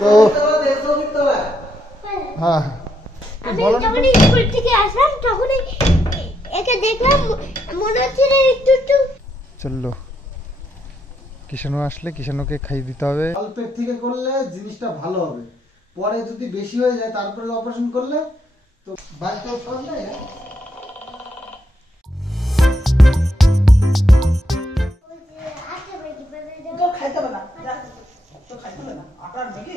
তো হ্যাঁ আমি যখন স্কুল থেকে আসলাম তখনই একে দেখলাম, মনে হচ্ছে একটু একটু চললো। কিষাণু আসলে কিষাণুকে খাইয়ে দিতে হবে। অল্পের থেকে করলে জিনিসটা ভালো হবে, পরে যদি বেশি হয়ে যায় তারপরে অপারেশন করলে তো বাচ্চাও সব নাই। তো খাইতে হবে না, তো খাইতে হবে না। আপনার নাকি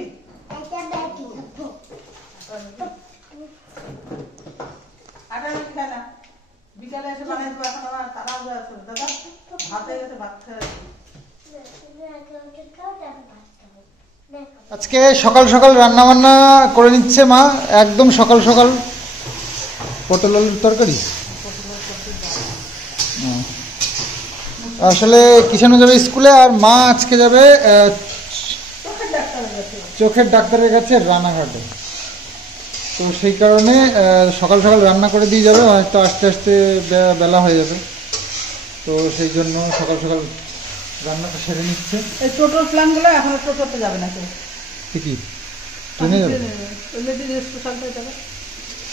বিকালে এসে বানাই দেবো। এখন আমার তারা আছে দাদা, ভাত হয়ে গেছে, ভাত খেয়ে আজকে সকাল সকাল রান্না বান্না করে নিচ্ছে মা, একদম সকাল সকাল। পটল আলুর তরকারি। আসলে কিষাণু যাবে স্কুলে, আর মা আজকে যাবে চোখের ডাক্তারের কাছে রানাঘাটে। তো সেই কারণে সকাল সকাল রান্না করে দিয়ে যাবে, হয়তো আস্তে আস্তে বেলা হয়ে যাবে। তো সেই জন্য সকাল সকাল রান্নাটা সেরে নিচ্ছে। এই টোটোর প্ল্যানগুলো এখন টোটোতে যাবে না কেউ, ঠিকই ট্রেনে যাবে। যাবে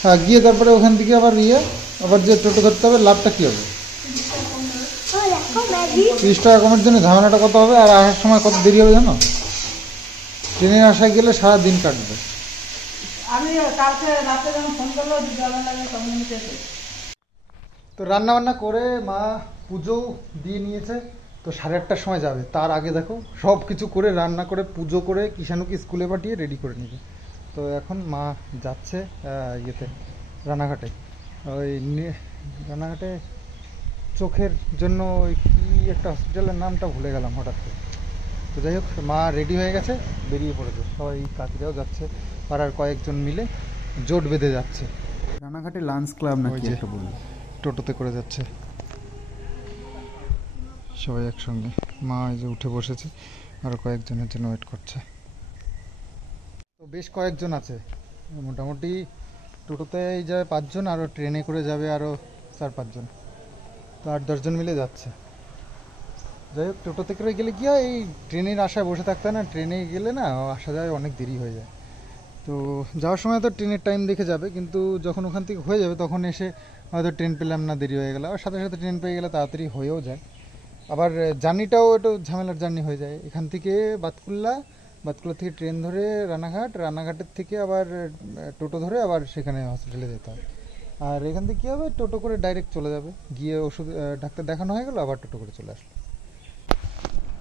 হ্যাঁ, গিয়ে তারপরে ওখান থেকে আবার আবার যে টোটো ধরতে হবে। লাভটা কী হবে? 30 টাকা কমের জন্য ঝামেলাটা কত হবে, আর আসার সময় কত দেরি হবে জানো? ট্রেনে আসায় গেলে সারা দিন কাটবে। আমি কালকে রাতে যখন ফোন করলো তো রান্না বান্না করে মা পুজো দিয়ে নিয়েছে। তো 8:30টার সময় যাবে, তার আগে দেখো সব কিছু করে রান্না করে পুজো করে কিষাণুকে স্কুলে পাঠিয়ে রেডি করে নেবে। তো এখন মা যাচ্ছে রানাঘাটে। ওই রানাঘাটে চোখের জন্য কি একটা হসপিটালের নামটা ভুলে গেলাম হঠাৎ করে। তো যাই হোক, মা রেডি হয়ে গেছে, বেরিয়ে পড়েছে। সবাই কাকিরাও যাচ্ছে, পাড়ার কয়েকজন মিলে জোট বেঁধে যাচ্ছে। রানাঘাটে লাঞ্চ ক্লাব নাকি একটা বলল, টোটোতে করে যাচ্ছে সবাই একসঙ্গে। মা এই যে উঠে বসেছে, আরও কয়েকজনের জন্য ওয়েট করছে। তো বেশ কয়েকজন আছে, মোটামুটি টোটোতে এই যাবে 5 জন, আরও ট্রেনে করে যাবে আরও 4-5 জন। তো 8-10 জন মিলে যাচ্ছে। যাই হোক, টোটোতে করে গেলে কি হয়, এই ট্রেনের আশায় বসে থাকতে হয় না। ট্রেনে গেলে না আসা যায় অনেক দেরি হয়ে যায়। তো যাওয়ার সময় তো ট্রেনের টাইম দেখে যাবে, কিন্তু যখন ওখান থেকে হয়ে যাবে তখন এসে হয়তো ট্রেন পেলাম না, দেরি হয়ে গেল। আর সাথে সাথে ট্রেন পেয়ে গেলে তাড়াতাড়ি হয়েও যায়। আবার জার্নিটাও একটু ঝামেলার জার্নি হয়ে যায়। এখান থেকে বাতকুল্লা থেকে ট্রেন ধরে রানাঘাটের থেকে আবার টোটো ধরে আবার সেখানে হসপিটালে যেতে হয়। আর এখান থেকে কী হবে, টোটো করে ডাইরেক্ট চলে যাবে, গিয়ে ওষুধ ডাক্তার দেখানো হয়ে গেলো, আবার টোটো করে চলে আসলো।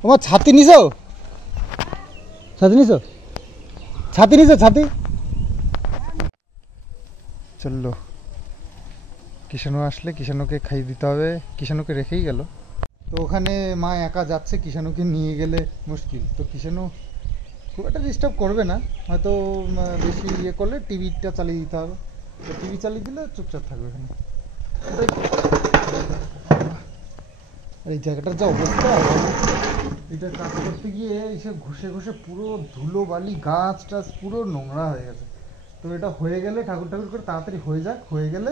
তোমার ছাতি নিছো? ছাতি চললো। কিষাণু আসলে কিষাণুকে খাইয়ে দিতে হবে। কিষাণুকে রেখেই গেল। তো ওখানে মা একা যাচ্ছে, কিষাণুকে নিয়ে গেলে মুশকিল। তো কিষাণু খুব একটা ডিস্টার্ব করবে না, হয়তো বেশি করলে টিভিটা চালিয়ে দিতে হবে। তো টিভি চালিয়ে দিলে চুপচাপ থাকবে এখানে। আর এই জায়গাটার যা অবস্থা, এটা কাজ করতে গিয়ে এসে ঘষে পুরো ধুলো বালি গাছ টাছ পুরো নোংরা হয়ে গেছে। তো এটা হয়ে গেলে ঠাকুর করে তাড়াতাড়ি হয়ে গেলে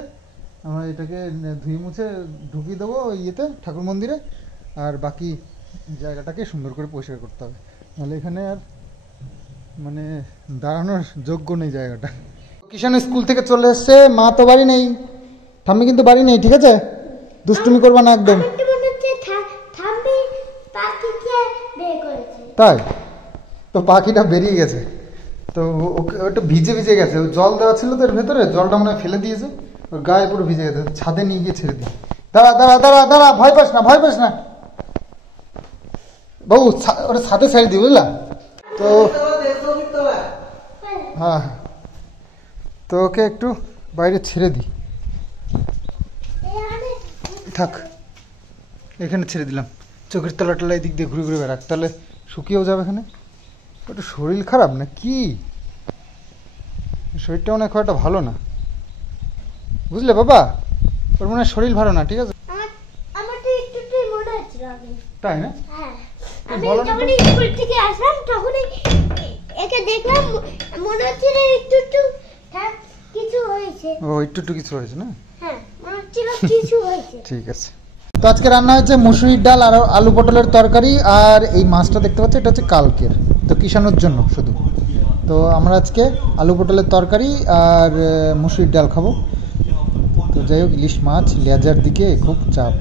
আমরা এটাকে ধুয়ে মুছে ঢুকিয়ে দেবো ঠাকুর মন্দিরে। আর বাকি জায়গাটাকে সুন্দর করে পরিষ্কার করতে হবে, নাহলে এখানে আর মানে দাঁড়ানোর যোগ্য নেই জায়গাটা। কিষাণু স্কুল থেকে চলে এসছে, মা তো বাড়ি নেই, ঠাম্মি কিন্তু বাড়ি নেই, ঠিক আছে? দুষ্টুমি করবা না একদম। তাই তো পাখিটা বেরিয়ে গেছে, তো ওটা ভিজে গেছে। জল দেওয়া ছিল তো এর ভেতরে, জলটা মনে হয় ফেলে দিয়েছে, ওর গায়ে পুরো ভিজে গেছে। ছাদে নিয়ে গিয়ে ছেড়ে দিই। দাঁড়া, ভয় পাস না বাবু, ওটা ছাদে ছেড়ে দিই, বুঝলা? তো হ্যাঁ, তো ওকে একটু বাইরে ছেড়ে দিই। থাক, এখানে ছেড়ে দিলাম। চোখের তলা এই দিক দিয়ে ঘুরে বেড়াক, তাহলে শুকিয়েও যাবে। এখানে একটু শরীর খারাপ না কি, শরীরটা অনেক একটা ভালো না, বুঝলে বাবা? ওর মনে হয় শরীর ভালো না, ঠিক আছে? তাই না? আমি যখন স্কুল থেকে আসলাম তখনই একে দেখলাম, মনে হচ্ছে একটু কিছু হয়েছে। ও একটু কিছু হয়েছে না? হ্যাঁ, মনে হচ্ছিল কিছু হয়েছে। ঠিক আছে। তো আজকে রান্না হয়েছে মুসুরির ডাল আর আলু পটলের তরকারি। আর এই মাছটা দেখতে পাচ্ছি, এটা হচ্ছে কালকের, তো কিষাণুর জন্য শুধু। তো আমরা আজকে আলু পটলের তরকারি আর মুসুরির ডাল খাবো। তো যাই হোক, ইলিশ মাছ লেজার দিকে খুব চাপ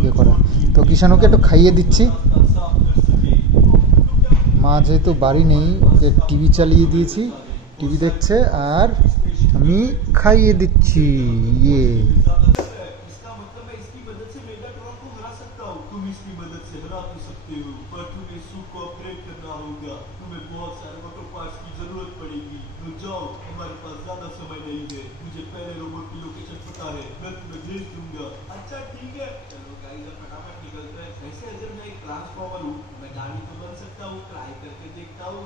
ইয়ে করা। তো কিষাণুকে একটু খাইয়ে দিচ্ছি। মা যেহেতু বাড়ি নেই, ওকে টিভি চালিয়ে দিয়েছি, টিভি দেখছে আর আমি খাইয়ে দিচ্ছি। ইয়ে इसका मतलब मैं इसकी मदद से मेगाट्रॉन को हरा सकता हूँ। तुम इसकी मदद से हरा तो सकते हो, पर तुम्हें सू को अपग्रेड करना होगा। तुम्हें बहुत सारे ऑटो पार्ट्स की जरूरत पड़ेगी। तो जाओ, हमारे पास ज्यादा समय नहीं है। मुझे पहले रोबोट की लोकेशन पता है, मैं तुम्हें भेज दूंगा। अच्छा ठीक है, चलो गाइस अब फटाफट निकलते हैं। वैसे अगर मैं एक ट्रांसफॉर्मर हूँ, मैं गाड़ी तो बन सकता हूँ, ट्राई करके देखता हूँ।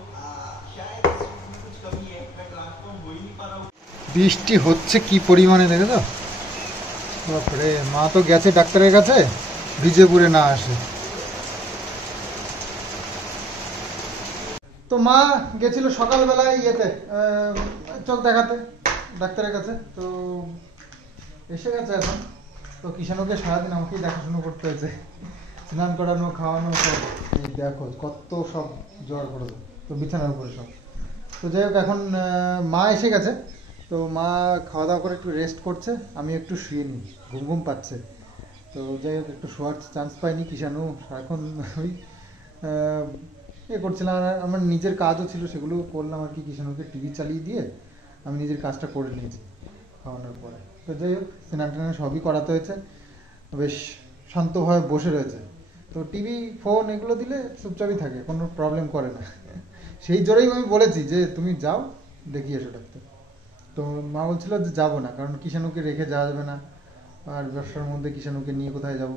शायद इसमें कुछ कमी है, मैं ट्रांसफॉर्म हो ही नहीं पा रहा हूँ। বৃষ্টি হচ্ছে কি পরিমাণে, দেখেছো? বাপরে, মা তো গেছে ডাক্তারের কাছে, ভিজে পুড়ে না আসে। তো মা গেছিল সকালবেলায় ইয়েতে চোখ দেখাতে ডাক্তারের কাছে। তো এসে গেছে এখন। তো কিষাণুকে সারাদিন আমাকেই দেখাশুনো করতে হয়েছে, স্নান করানো, খাওয়ানো সব। এই দেখো কত সব জোগাড় করে দেবো, তো বিছানার উপরে সব। তো যাই হোক, এখন মা এসে গেছে। তো মা খাওয়া দাওয়া করে একটু রেস্ট করছে, আমি একটু শুয়ে নিই, ঘুম ঘুম পাচ্ছে। তো যাই হোক, একটু শোয়ার চান্স পাইনি। কিষাণু এখন ওই করছিলাম। আর আমার নিজের কাজও ছিল, সেগুলো করলাম আর কি। কিষাণুকে টিভি চালিয়ে দিয়ে আমি নিজের কাজটা করে নিয়েছি খাওয়ানোর পরে। তো যাই হোক, স্নান টান সবই করাতে হয়েছে। বেশ শান্তভাবে বসে রয়েছে। তো টিভি ফোন এগুলো দিলে চুপচাপই থাকে, কোনো প্রবলেম করে না। সেই জোরেই আমি বলেছি যে তুমি যাও, দেখিয়ে এসো ডাক্তার। তো মা বলছিল যে যাবো না, কারণ কিষাণুকে রেখে যাওয়া যাবে না, আর ব্যবসার মধ্যে কিষাণুকে নিয়ে কোথায় যাব।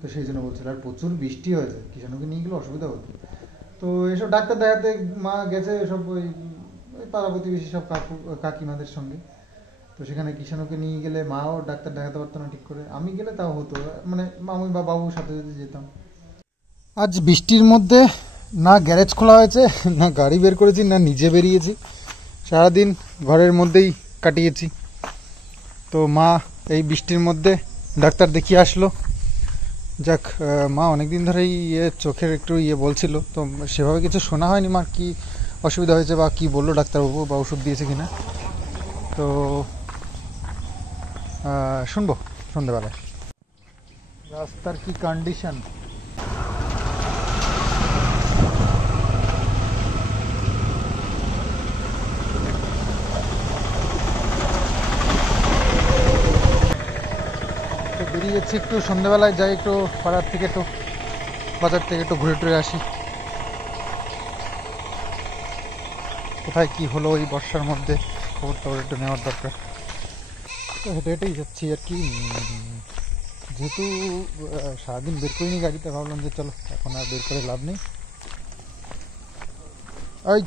তো সেই জন্য বলছিল। আর প্রচুর বৃষ্টি হয়েছে, কিষাণুকে নিয়ে গেলে অসুবিধা হতো। তো এসব ডাক্তার দেখাতে মা গেছে এসব ওই পাড়া প্রতিবেশী সব কাকিমাদের সঙ্গে। তো সেখানে কিষাণুকে নিয়ে গেলে মাও ডাক্তার দেখাতে পারতো না ঠিক করে, আমি গেলে তাও হতো, মানে মামুই বা বাবুর সাথে যদি যেতাম। আজ বৃষ্টির মধ্যে না গ্যারেজ খোলা হয়েছে, না গাড়ি বের করেছি, না নিজে বেরিয়েছি। সারাদিন ঘরের মধ্যেই কাটিয়েছি। তো মা এই বৃষ্টির মধ্যে ডাক্তার দেখিয়ে আসলো। যাক, মা অনেকদিন ধরেই চোখের একটু বলছিল, তো সেভাবে কিছু শোনা হয়নি মার কি অসুবিধা হয়েছে বা কি বললো ডাক্তারবাবু, বা ওষুধ দিয়েছে কিনা। তো শুনবো সন্ধ্যেবেলায়। রাস্তার কি কন্ডিশন! বেরিয়ে যাচ্ছি একটু সন্ধ্যেবেলায়, যাই একটু পাড়ার থেকে, একটু বাজার থেকে একটু ঘুরে টুরে আসি। কোথায় কি হলো এই বর্ষার মধ্যে খবর টবর একটু নেওয়ার দরকার। তো হেঁটে হেঁটেই যাচ্ছি আর কি। যেহেতু সারাদিন বের করিনি গাড়িতে, ভাবলাম যে চলো এখন আর বের করে লাভ নেই। এই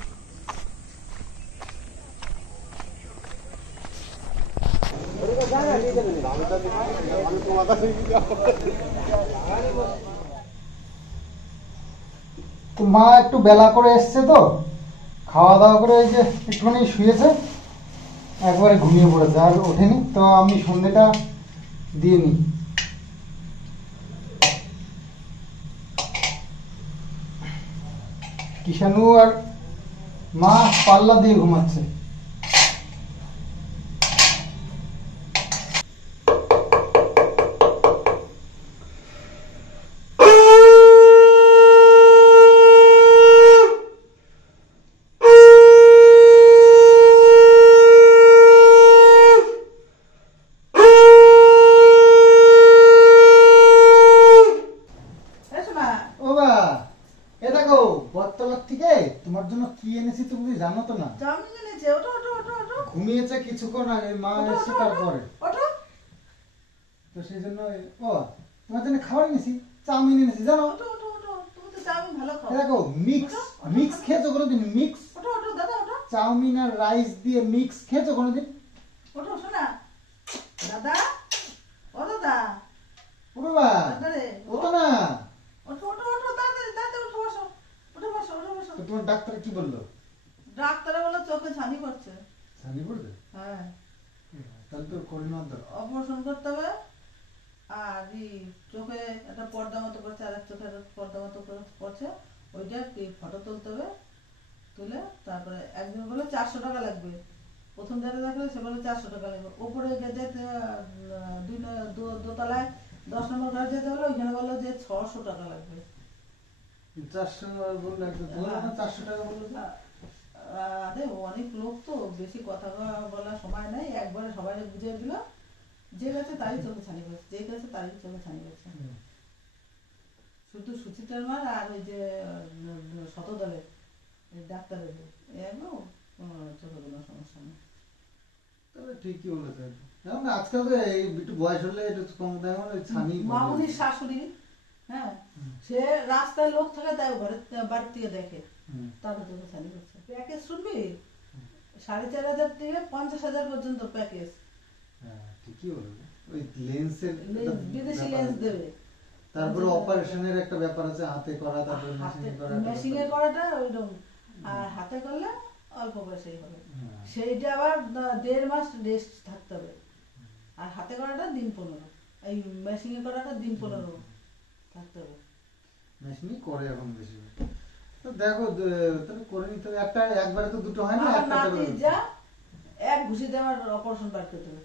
তো মা একটু বেলা করে এসছে, তো খাওয়া দাওয়া করে এই যে একটুখানি শুয়েছে, একবারে ঘুমিয়ে পড়েছে, আর ওঠেনি। তো আমি সন্ধ্যেটা দিয়ে নিই। কিষাণু আর মা পাল্লা দিয়ে ঘুমাচ্ছে। তোমার জন্য কি এনেছি তুমি জানো তো না? চাউমিন এনেছে, ওঠো ওঠো ওঠো ওঠো। ঘুমিয়েছে কিছুক্ষণ আগে, মা এসে তারপরে। ওঠো। তো সেই জন্য তোমার জন্য খাবার এনেছি, চাউমিন এনেছি জানো। ওঠো ওঠো ওঠো, তুমি তো চাউমিন ভালো খাও। দেখো মিক্স খেয়েছো কোনোদিন? মিক্স ওঠো ওঠো দাদা ওঠো। চাউমিন আর রাইস দিয়ে মিক্স খেয়েছো কোনোদিন? ওঠো শোনা দাদা, ও দাদা, ও বাবা, দাদারে ওঠো না। ওঠো ওঠো ওঠো, তাড়াতাড়ি তাড়াতাড়ি উঠো, বসো উঠো, বসো উঠো বসো। তো তোমার ডাক্তার কি বললো? ডাক্তারে বললো চোখে ছানি পড়ছে। ছানি পড়বে? হ্যাঁ, তাহলে তো করে নেওয়ার দরকার। অপারেশন করতে হবে। আর চোখে একটা পর্দা মতো করছে, আর এক চোখে একটা পর্দা মতো পড়ছে, ওইটা ফটো তুলতে হবে। তুলে তারপরে একজন বলে 400 টাকা লাগবে, প্রথম যারা দেখলো সে বলে 400 টাকা লাগবে। ওপরে যেতে দোতলায় 10 নম্বর ঘর যেতে হলো, ওইখানে বললো যে 600 টাকা লাগবে। 400 বললো, একটা বললো না 400 টাকা বললো যে? আরে অনেক লোক তো, বেশি কথা বলার সময় নাই, একবারে সবাই বুঝিয়ে দিল, যে গেছে তারই চোখে ছানি গেছে, যে গেছে তারই চোখে ছানি গেছে। শুধু সুচিতার মার আর ওই যে শতদলের ডাক্তারের এগুলো চোখে কোনো সমস্যা নেই। তবে ঠিকই বলেছে। যেমন আজকাল তো এই একটু বয়স হলে একটু কম দামে ওই ছানি মামুনির শাশুড়ি, হ্যাঁ, সে রাস্তায় লোক থাকে তাই ঘরে বাড়ির থেকে দেখে, তারপর চোখে ছানি করছে। প্যাকেজ শুনবি 4,500 থেকে 50,000 পর্যন্ত প্যাকেজ। হ্যাঁ ঠিকই বলেছে। ওই লেন্সের বিদেশি লেন্স দেবে, তারপরে অপারেশনের একটা ব্যাপার আছে, হাতে করা, তারপরে মেশিনে করাটা ওইরকম, আর হাতে করলে অল্প পয়সাই হবে। সেইটা আবার 1.5 মাস রেস্ট থাকতে হবে, আর হাতে করাটা দিন 15, এই মেশিনে করাটা দিন 15 থাকতে হবে। মেশিনই করে এখন বেশি। তো দেখো তাহলে করে নিতে হবে, একটা একবারে তো দুটো হয় না, আমার একটা নাতি যা এক ঘুষিতে আমার অপারেশন বার করতে হবে।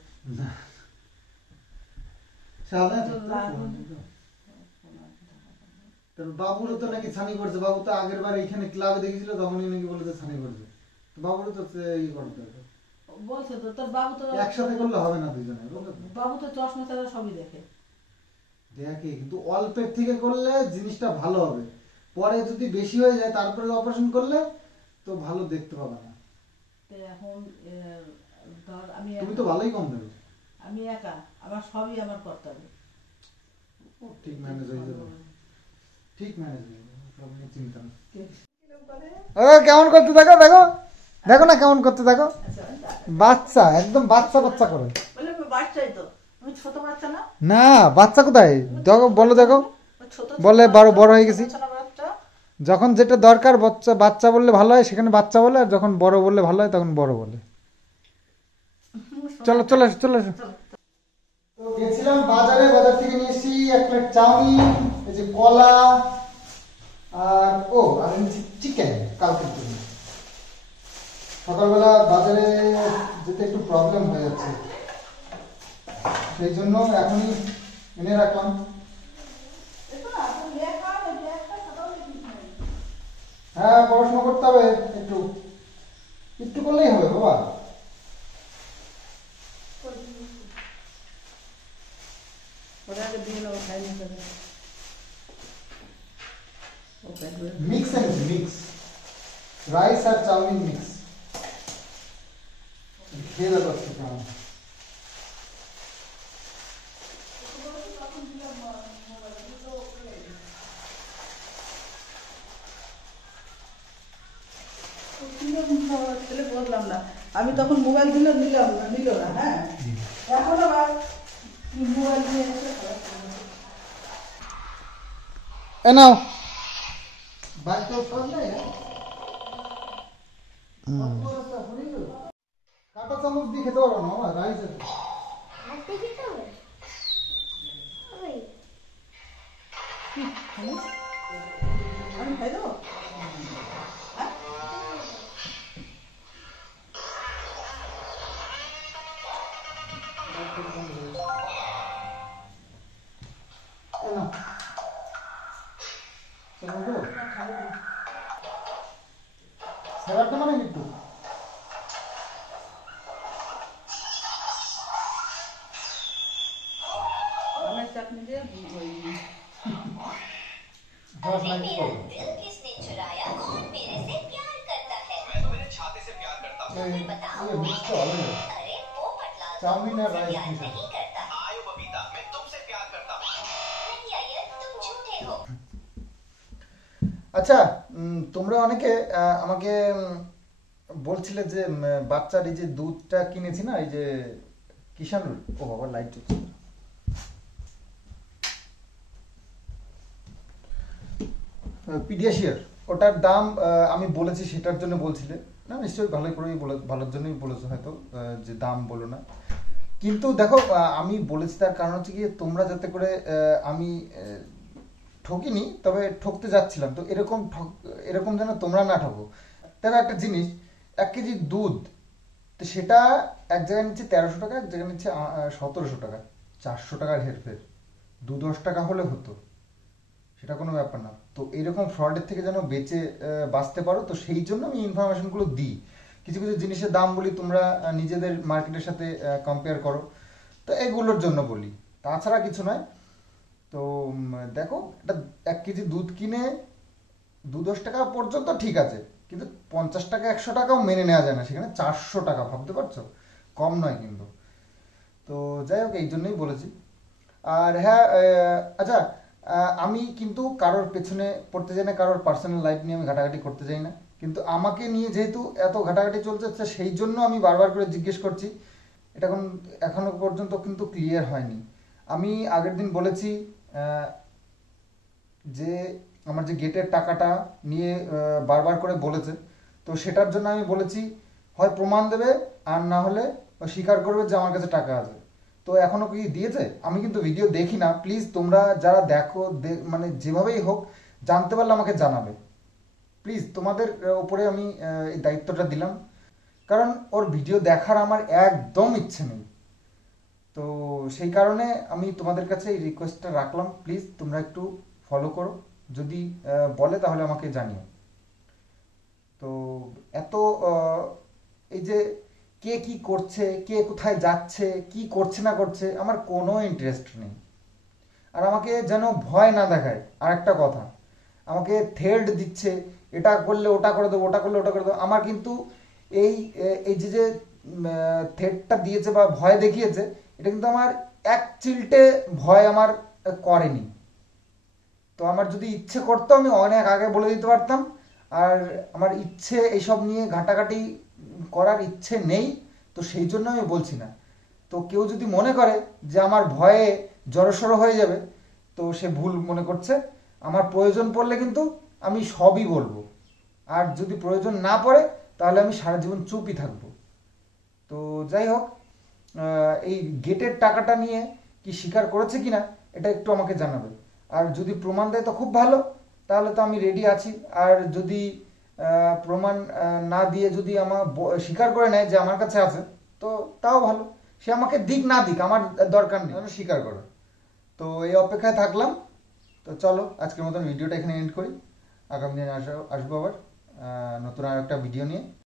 বাবুরও তো নাকি ছানি করছে, বাবু তো আগের বার এখানে ক্লাবে দেখেছিল, তখনই নাকি বলেছে ছানি করছে। তো বাবুরও তো ইয়ে করতে হবে, বলছে তো তোর বাবু তো একসাথে করলে হবে না দুজনে, বুঝলো তো? বাবু তো চশমা ছাড়া সবই দেখে। দেখে, কিন্তু অল্পের থেকে করলে জিনিসটা ভালো হবে, পরে যদি বেশি হয়ে যায় তারপরে অপারেশন করলে তো ভালো দেখতে পাবে না। তো এখন ধর আমি তুমি তো ভালোই কম দেবে। আমি একা, আমার সবই আমার করতে হবে। ঠিক ম্যানেজ হয়ে যাবে, ঠিক ম্যানেজ হয়ে যাবে, সব নিয়ে চিন্তা নেই। কেমন করতে দেখো, দেখো দেখো না কেমন করতে দেখো, বাচ্চা একদম বাচ্চা বাচ্চা করে। বলে বাচ্চাই তো, আমি ছোট বাচ্চা না। না বাচ্চা কোথায় দেখো, বলো দেখো, ছোট বলে বড় হয়ে গেছি। যখন যেটা দরকার বাচ্চা বাচ্চা বললে ভালো হয় সেখানে বাচ্চা বলে, আর যখন বড় বললে ভালো হয় তখন বড় বলে। চলো চলে আসো, চলে আসো। তো গেছিলাম বাজারে, বাজার থেকে নিয়ে এসেছি 1 প্লেট চাউমিন, এই যে কলা, আর আর চিকেন কালকের জন্য। সকালবেলা বাজারে যেতে একটু প্রবলেম হয়ে যাচ্ছে, সেই জন্য এখনই এনে রাখলাম। হ্যাঁ পড়াশোনা করতে হবে, একটু একটু করলেই হবে বাবা। মিক্স এন্ড মিক্স রাইস আর চাউমিন মিক্স খেয়ে দেখো কেমন। বললাম না আমি তখন মোবাইল নিল না, হ্যাঁ এখন আবার মোবাইল নিয়ে এ নাও বাইক তো সব নেই, কাঁটা চামচ দিয়ে খেতে পারো না আমার রাইস আছে। হাতে খেতে হবে ওই আমি খাই দেবো। স্যালাডটা মানে একটু আমার চাটনি দিয়ে किसने चुराया कौन मेरे से प्यार करता है? मैं तो मेरे छाते से प्यार करता हूँ। बताओ अरे वो पटला चाउमीन और राइस प्यार नहीं करता। आयो बबीता मैं तुमसे प्यार करता हूँ। नहीं अय्यर तुम झूठे हो। আচ্ছা তোমরা অনেকে আমাকে বলছিলে যে বাচ্চার এই যে দুধটা কিনেছি না, এই যে কিষানুর, ও বাবা লাইট জ্বলছে, পিডিয়াশিয়ার, ওটার দাম আমি বলেছি সেটার জন্য বলছিলে না, নিশ্চয়ই ভালোই করেই ভালোর জন্যই বলেছো হয়তো, যে দাম বলো না। কিন্তু দেখো আমি বলেছি তার কারণ হচ্ছে কি, তোমরা যাতে করে আমি ঠকিনি, তবে ঠকতে যাচ্ছিলাম, তো এরকম যেন তোমরা না ঠকো। দেখো একটা জিনিস, 1 কেজি দুধ, তো সেটা এক জায়গায় নিচ্ছে 1300 টাকা, এক জায়গায় নিচ্ছে 1700 টাকা, 400 টাকার হেরফের। 2-10 টাকা হলে হতো, সেটা কোনো ব্যাপার না। তো এরকম ফ্রডের থেকে যেন বাঁচতে পারো, তো সেই জন্য আমি ইনফরমেশনগুলো দিই। কিছু কিছু জিনিসের দাম বলি, তোমরা নিজেদের মার্কেটের সাথে কম্পেয়ার করো, তো এগুলোর জন্য বলি, তাছাড়া কিছু নয়। তো দেখো, এটা 1 কেজি দুধ কিনে 2-10 টাকা পর্যন্ত ঠিক আছে, কিন্তু 50 টাকা 100 টাকাও মেনে নেওয়া যায় না, সেখানে 400 টাকা, ভাবতে পারছো? কম নয় কিন্তু। তো যাই হোক, এই জন্যই বলেছি। আর হ্যাঁ, আচ্ছা, আমি কিন্তু কারোর পেছনে পড়তে যাই না, কারোর পার্সোনাল লাইফ নিয়ে আমি ঘাটাঘাটি করতে যাই না, কিন্তু আমাকে নিয়ে যেহেতু এত ঘাটাঘাটি চলছে, তো সেই জন্য আমি বারবার করে জিজ্ঞেস করছি। এটা এখনো পর্যন্ত কিন্তু ক্লিয়ার হয়নি। আমি আগের দিন বলেছি যে আমার যে গেটের টাকাটা নিয়ে বারবার করে বলেছে, তো সেটার জন্য আমি বলেছি হয় প্রমাণ দেবে, আর না হলে স্বীকার করবে যে আমার কাছে টাকা আছে। তো এখনো কি দিয়েছে? আমি কিন্তু ভিডিও দেখি না, প্লিজ তোমরা যারা দেখো, মানে যেভাবেই হোক জানতে পারলে আমাকে জানাবে প্লিজ। তোমাদের উপরে আমি এই দায়িত্বটা দিলাম, কারণ ওর ভিডিও দেখার আমার একদম ইচ্ছে নেই। তো সেই কারণে আমি তোমাদের কাছে এই রিকোয়েস্টটা রাখলাম, প্লিজ তোমরা একটু ফলো করো, যদি বলে তাহলে আমাকে জানিও। তো এত এই যে কে কি করছে, কে কোথায় যাচ্ছে, কি করছে না করছে, আমার কোনো ইন্টারেস্ট নেই। আর আমাকে যেন ভয় না দেখায়, আর একটা কথা, আমাকে থ্রেড দিচ্ছে, এটা করলে ওটা করে দেবো, ওটা করলে ওটা করে দেবো। আমার কিন্তু এই এই যে থ্রেডটা দিয়েছে বা ভয় দেখিয়েছে, এটা কিন্তু আমার এক চিলটে ভয় আমার করেনি। তো আমার যদি ইচ্ছে করতো আমি অনেক আগে বলে দিতে পারতাম, আর আমার ইচ্ছে এইসব নিয়ে ঘাটাঘাটি করার ইচ্ছে নেই, তো সেই জন্য আমি বলছি না। তো কেউ যদি মনে করে যে আমার ভয়ে জড়সড় হয়ে যাবে, তো সে ভুল মনে করছে। আমার প্রয়োজন পড়লে কিন্তু আমি সবই বলবো, আর যদি প্রয়োজন না পড়ে তাহলে আমি সারা জীবন চুপই থাকবো। তো যাই হোক, এই গেটের টাকাটা নিয়ে কি স্বীকার করেছে কিনা এটা একটু আমাকে জানাবে। আর যদি প্রমাণ দেয় তো খুব ভালো, তাহলে তো আমি রেডি আছি। আর যদি প্রমাণ না দিয়ে যদি আমার স্বীকার করে নেয় যে আমার কাছে আছে, তো তাও ভালো। সে আমাকে দিক না দিক আমার দরকার নেই, আমি স্বীকার করো। তো এই অপেক্ষায় থাকলাম। তো চলো, আজকের মতন ভিডিওটা এখানে এন্ড করি। আগামী দিন আসবো আবার নতুন আর একটা ভিডিও নিয়ে।